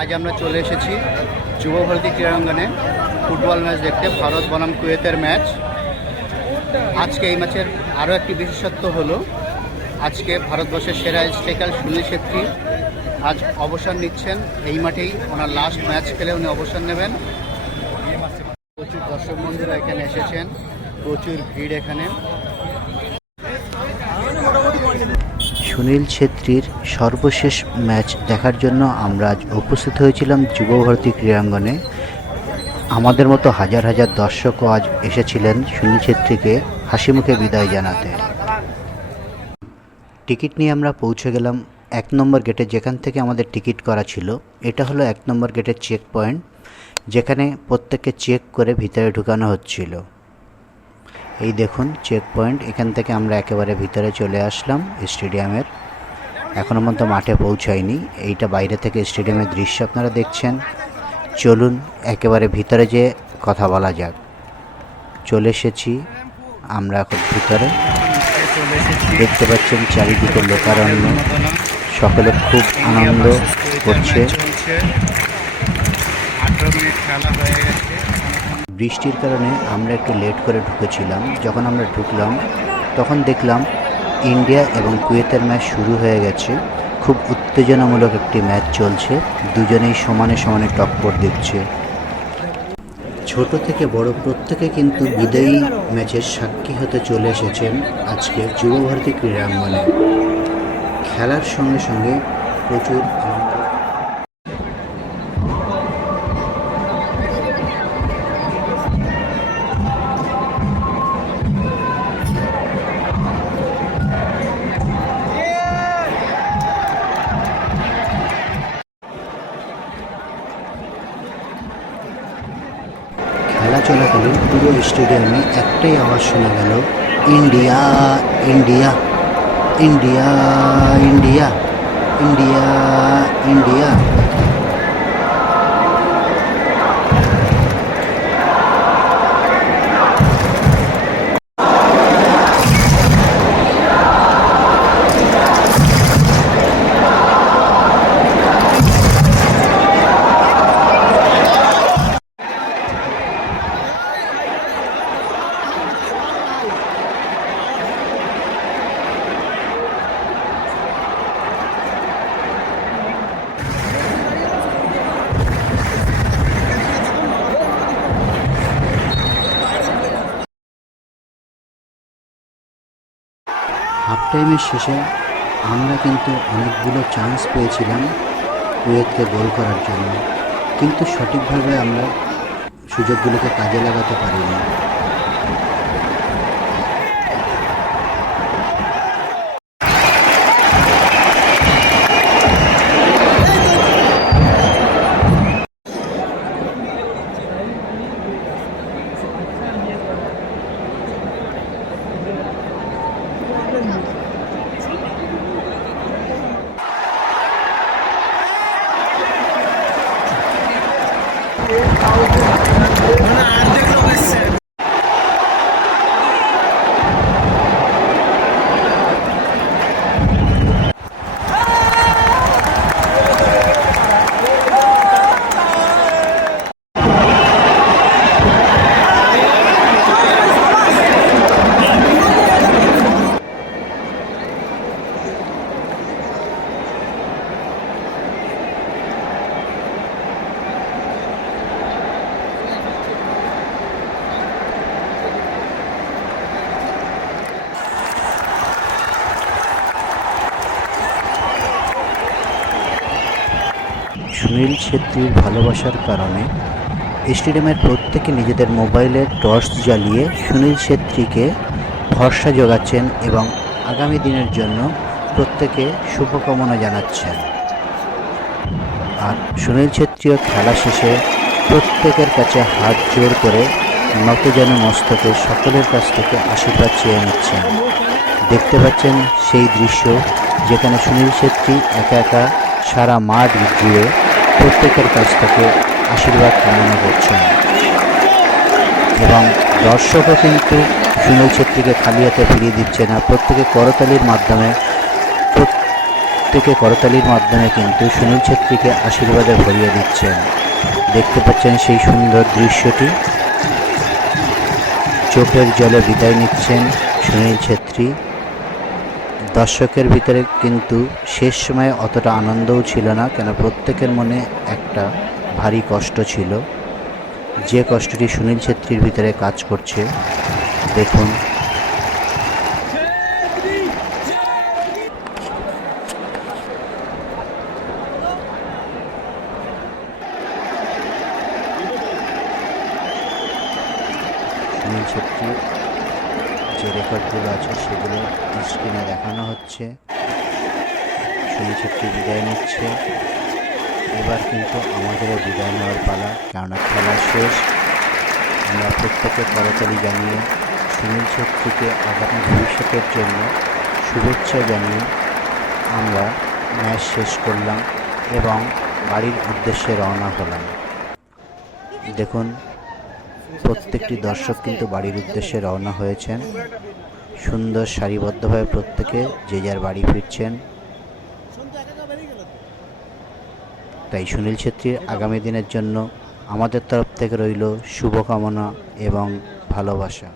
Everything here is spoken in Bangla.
আজ আমরা চলে এসেছি যুব ভারতী ক্রীড়াঙ্গনে ফুটবল ম্যাচ দেখতে, ভারত বনাম কুয়েতের ম্যাচ। আজকে এই ম্যাচের আরও একটি বিশেষত্ব হলো আজকে ভারতবর্ষের সেরা স্ট্রাইকার সুনীল ছেত্রী আজ অবসর নিচ্ছেন। এই মাঠেই ওনার লাস্ট ম্যাচ খেলে উনি অবসর নেবেন। প্রচুর দর্শক বন্ধুরা এখানে এসেছেন, প্রচুর ভিড় এখানে। সুনীল ছেত্রীর সর্বশেষ ম্যাচ দেখার জন্য আমরা আজ উপস্থিত হয়েছিলাম যুব ভারতী ক্রীড়াঙ্গনে। আমাদের মতো হাজার হাজার দর্শকও আজ এসেছিলেন সুনীল ছেত্রীকে হাসি মুখে বিদায় জানাতে। টিকিট নিয়ে আমরা পৌঁছে গেলাম 1 নম্বর গেটে, যেখান থেকে আমাদের টিকিট করা ছিল। এটা হলো 1 নম্বর গেটের চেক পয়েন্ট, যেখানে প্রত্যেককে চেক করে ভিতরে ঢুকানো হচ্ছিল। এই দেখুন চেক পয়েন্ট, এখান থেকে আমরা একেবারে ভিতরে চলে আসলাম স্টেডিয়ামের। এখনও পর্যন্ত মাঠে পৌঁছায়নি। এইটা বাইরে থেকে স্টেডিয়ামের দৃশ্য আপনারা দেখছেন। চলুন একেবারে ভিতরে যেয়ে কথা বলা যাক। চলে এসেছি আমরা এখন ভিতরে। দেখতে পাচ্ছেন চারিদিকে লোকারণ্য, সকলে খুব আনন্দ করছে। বৃষ্টির কারণে আমরা একটু লেট করে ঢুকেছিলাম। যখন আমরা ঢুকলাম তখন দেখলাম ইন্ডিয়া এবং কুয়েতের ম্যাচ শুরু হয়ে গেছে। খুব উত্তেজনামূলক একটি ম্যাচ চলছে, দুজনেই সমানে সমানে টক্কর দিচ্ছে। ছোট থেকে বড় প্রত্যেকে কিন্তু বিদায়ী ম্যাচের সাক্ষী হতে চলে এসেছেন আজকে যুব ভারতী ক্রীড়াঙ্গনে। খেলার সঙ্গে সঙ্গে প্রচুর খেলা চলাকালীন পুরো স্টেডিয়ামে একটাই আওয়াজ শোনা গেল, India India India India India India. Half টাইমের শেষে আমরা কিন্তু অনেকগুলো চান্স পেয়েছিলাম কুয়েতকে গোল করার জন্য, কিন্তু সঠিকভাবে আমরা সুযোগগুলোকে কাজে লাগাতে পারিনি। সুনীল ছেত্রীর ভালোবাসার কারণে স্টেডিয়ামের প্রত্যেকে নিজেদের মোবাইলের টর্চ জ্বালিয়ে সুনীল ছেত্রীকে ভরসা যোগাচ্ছেন এবং আগামী দিনের জন্য প্রত্যেকে শুভকামনা জানাচ্ছেন। আর সুনীল ছেত্রীও খেলা শেষে প্রত্যেকের কাছে হাত জোর করে নতজানু মস্তকে সকলের কাছ থেকে আশীর্বাদ চেয়ে নিচ্ছেন। দেখতে পাচ্ছেন সেই দৃশ্য, যেখানে সুনীল ছেত্রী একা একা সারা মাঠ জুড়ে প্রত্যেকের কাছ থেকে আশীর্বাদ কামনা করছেন এবং দর্শকও কিন্তু সুনীল ছেত্রীকে খালি হাতে ফিরিয়ে দিচ্ছে না। প্রত্যেকে করতালির মাধ্যমে প্রত্যেকে করতালির মাধ্যমে কিন্তু সুনীল ছেত্রীকে আশীর্বাদে ভরিয়ে দিচ্ছেন। দেখতে পাচ্ছেন সেই সুন্দর দৃশ্যটি। চোখের জলে বিদায় নিচ্ছেন সুনীল ছেত্রী। দর্শকের ভিতরে কিন্তু শেষ সময়ে অতটা আনন্দও ছিল না, কেন প্রত্যেকের মনে একটা ভারী কষ্ট ছিল, যে কষ্টটি সুনীল ছেত্রীর ভিতরে কাজ করছে। দেখুন, সুনীল ছেত্রীর যে রেকর্ডগুলো আছে সেগুলো স্ক্রিনে দেখানো হচ্ছে। সুনীল ছেত্রী বিদায় নিচ্ছে। এবার কিন্তু আমাদেরও বিদায় নেওয়ার পালা, কেননা খেলা শেষ। আমরা প্রত্যেকে করতালি জানিয়ে সুনীল ছেত্রীকে আগামী ভবিষ্যতের জন্য শুভেচ্ছা জানিয়ে আমরা ম্যাচ শেষ করলাম এবং বাড়ির উদ্দেশ্যে রওনা হলাম। দেখুন, প্রত্যেকটি দর্শক কিন্তু বাড়ির উদ্দেশ্যে রওনা হয়েছেন। সুন্দর সারিবদ্ধভাবে প্রত্যেকে যে যার বাড়ি ফিরছেন। তাই সুনীল ছেত্রীর আগামী দিনের জন্য আমাদের তরফ থেকে রইল শুভকামনা এবং ভালোবাসা।